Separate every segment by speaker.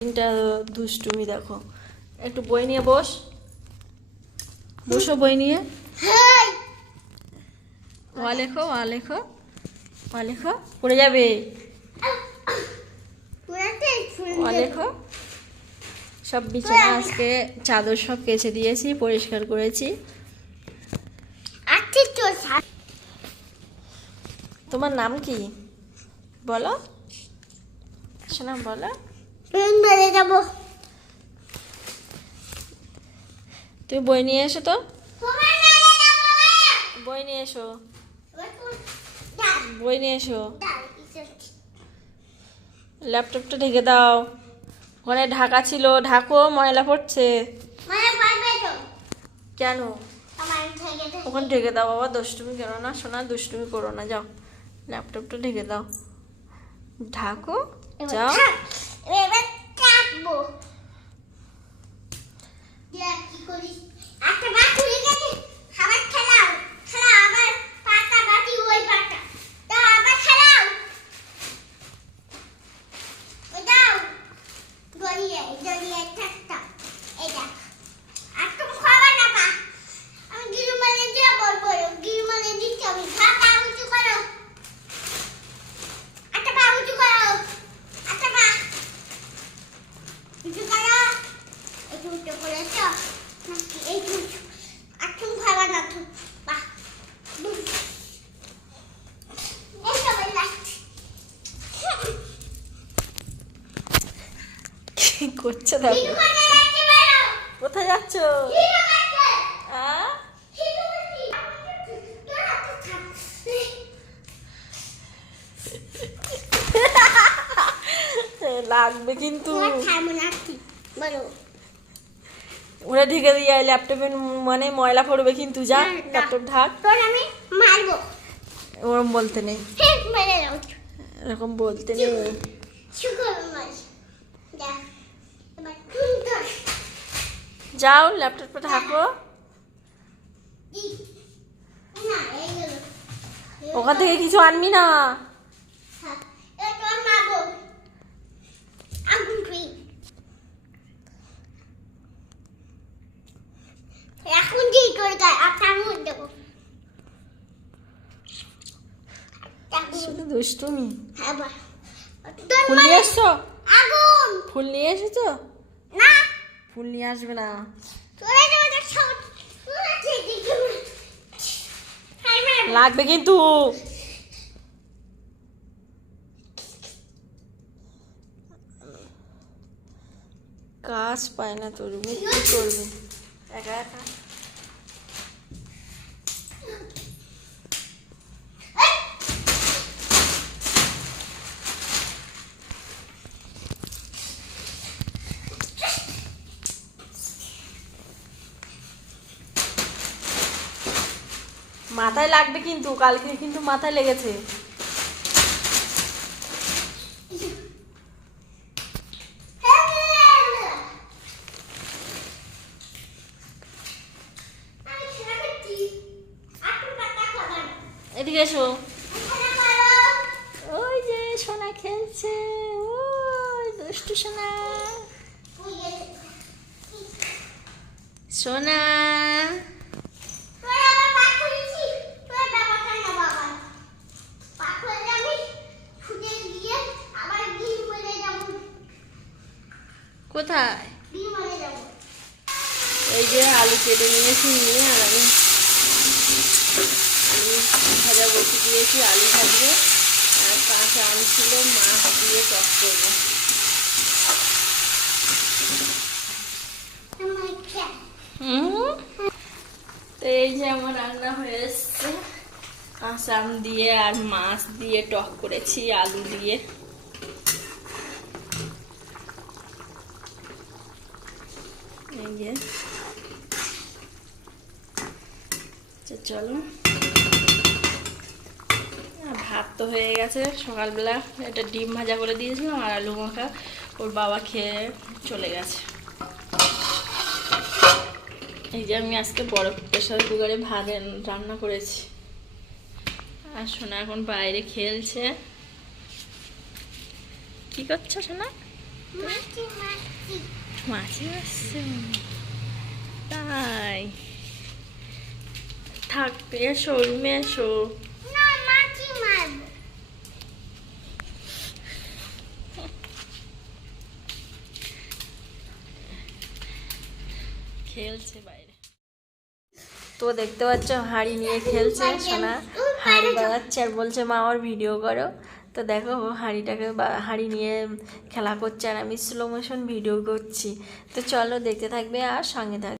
Speaker 1: তিনটা দুষ্টুমি দেখো। একটু বই নিয়ে বস। বসো বই নিয়ে। ওয়া লেখো ওয়া লেখো ওয়া লেখো। পড়ে যাবে। ওয়া লেখো। সব বিছানা আজকে চাদর সব কেচে দিয়েছি পরিষ্কার করেছি। তোমার নাম কি? বলো। শোনা বলো।
Speaker 2: যাব
Speaker 1: তুমি বই নিয়ে এসো তো। বই নিয়ে এসো। বই নিয়ে এসো। ল্যাপটপটা ঢেকে দাও। ওখানে ঢাকা ছিল ঢাকো ময়লা পড়ছে। কেন? ওখানে ঢেকে দাও বাবা দুষ্টুমি করো না শোনা দুষ্টুমি করো না যাও। ল্যাপটপটা ঢেকে দাও। ঢাকো যাও।
Speaker 2: 11 করছে
Speaker 1: দেখো। কোথায় যাচ্ছ? লাগবে কিন্তু। ওরা ঢেকে দিয়ে ল্যাপটপের মানে ময়লা পড়বে কিন্তু যা। ল্যাপটপ ঢাক।
Speaker 2: আমি মারবো।
Speaker 1: ওরম বলতে নেই। এরকম বলতে নেই। যাও
Speaker 2: এই গেল
Speaker 1: ওখান থেকে কিছু আনবি না।
Speaker 2: হ্যাঁ, এখন কি করে গায় আপনার মুখ দেবো
Speaker 1: শুধু দুষ্টুমি।
Speaker 2: তোর
Speaker 1: ফুল নিয়ে এসছো? ফুল নিয়ে এসেছ?
Speaker 2: না।
Speaker 1: ফুল নিয়ে আসবে না। লাগবে কিন্তু। কাজ পায় না তোর কি করবে? একা একা। মাথায় লাগবে কিন্তু, কালকে কিন্তু মাথায় লেগেছে। এদিকে এসো। ওই যে সোনা খেলছে, ওই দুষ্টু সোনা। সোনা। কোথায়? এই যে আলু কেটে নিয়েছি নিয়ে আর আমি আলু ভাজা বসে দিয়েছি, আলু ভাজবো। আর কাঁচা আম ছিল, মাছ দিয়ে টক করব। তো এই যে আমার রান্না হয়ে এসছে। কাঁচা আম দিয়ে আর মাছ দিয়ে টক করেছি, আলু দিয়ে। এই যে। তো চলো। ভাত তো হয়ে গেছে সকালবেলা। একটা ডিম ভাজা করে দিয়েছিলাম আর আলু মাখা। ওর বাবা খেয়ে চলে গেছে। এই যে আমি আজকে বড় প্রেশার কুকারে ভাত রান্না করেছি। আর সোনা এখন বাইরে খেলছে। কি করছ সোনা?
Speaker 2: মাছি
Speaker 1: আসছে তাই। থাক এসো রুমে এসো। খেলছে বাইরে। তো দেখতে পাচ্ছ হাড়ি নিয়ে খেলছে সোনা হাড়ি বাজাচ্ছে আর বলছে মা আমার ভিডিও করো। তো দেখো হাঁড়িটাকে বা- হাঁড়ি নিয়ে খেলা করছে আর আমি স্লো মোশন ভিডিও করছি। তো চলো দেখতে থাকবে আর সঙ্গে থাকবে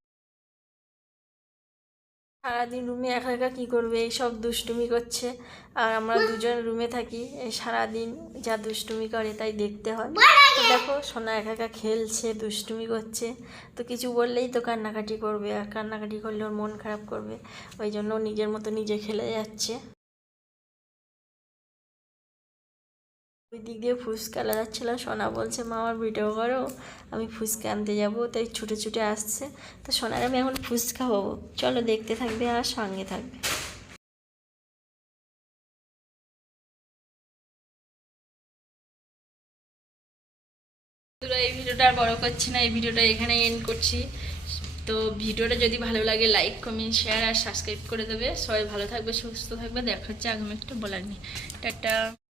Speaker 1: সারাদিন রুমে একা একা কী করবে? এই সব দুষ্টুমি করছে। আর আমরা দুজন রুমে থাকি। এই সারাদিন যা দুষ্টুমি করে তাই দেখতে হয়। তো দেখো সোনা একা একা খেলছে দুষ্টুমি করছে। তো কিছু বললেই তো কান্নাকাটি করবে। আর কান্নাকাটি করলে ওর মন খারাপ করবে। ওই জন্য নিজের মতো নিজে খেলে যাচ্ছে। ওই দিক দিয়ে ফুচকা লাগাচ্ছিল সোনা বলছে, মা, আমার ভিডিও করো, আমি ফুচকা আনতে যাব। তাই ছুটে ছুটে আসছে। তো সোনার আমি এখন ফুচকা হব চলো দেখতে থাকবে আর সঙ্গে থাকবে। এই ভিডিওটা আর বড় করছি না, এই ভিডিওটা এখানে এন্ড করছি। তো ভিডিওটা যদি ভালো লাগে লাইক কমেন্ট শেয়ার আর সাবস্ক্রাইব করে দেবে। সবাই ভালো থাকবে, সুস্থ থাকবে। দেখা হচ্ছে আগামী একটা বলার নিয়ে। টাটা।